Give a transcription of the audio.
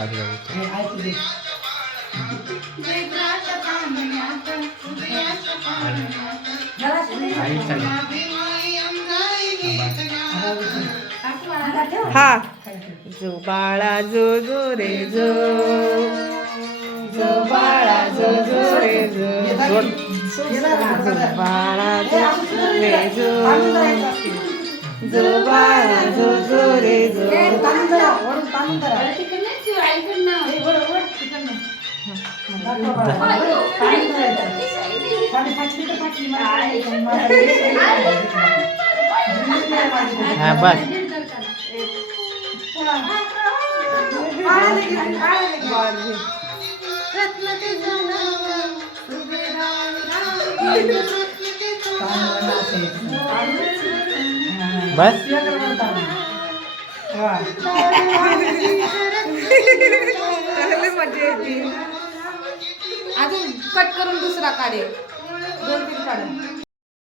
हा जो बाळा जो जो रे जो जो बाळा जो जो रे जो जो बाळा जो रे जो जो बाळा जो जो रे जो हा बस बस मजा येते अजून कट करून दुसरा काढे 2-3 काढा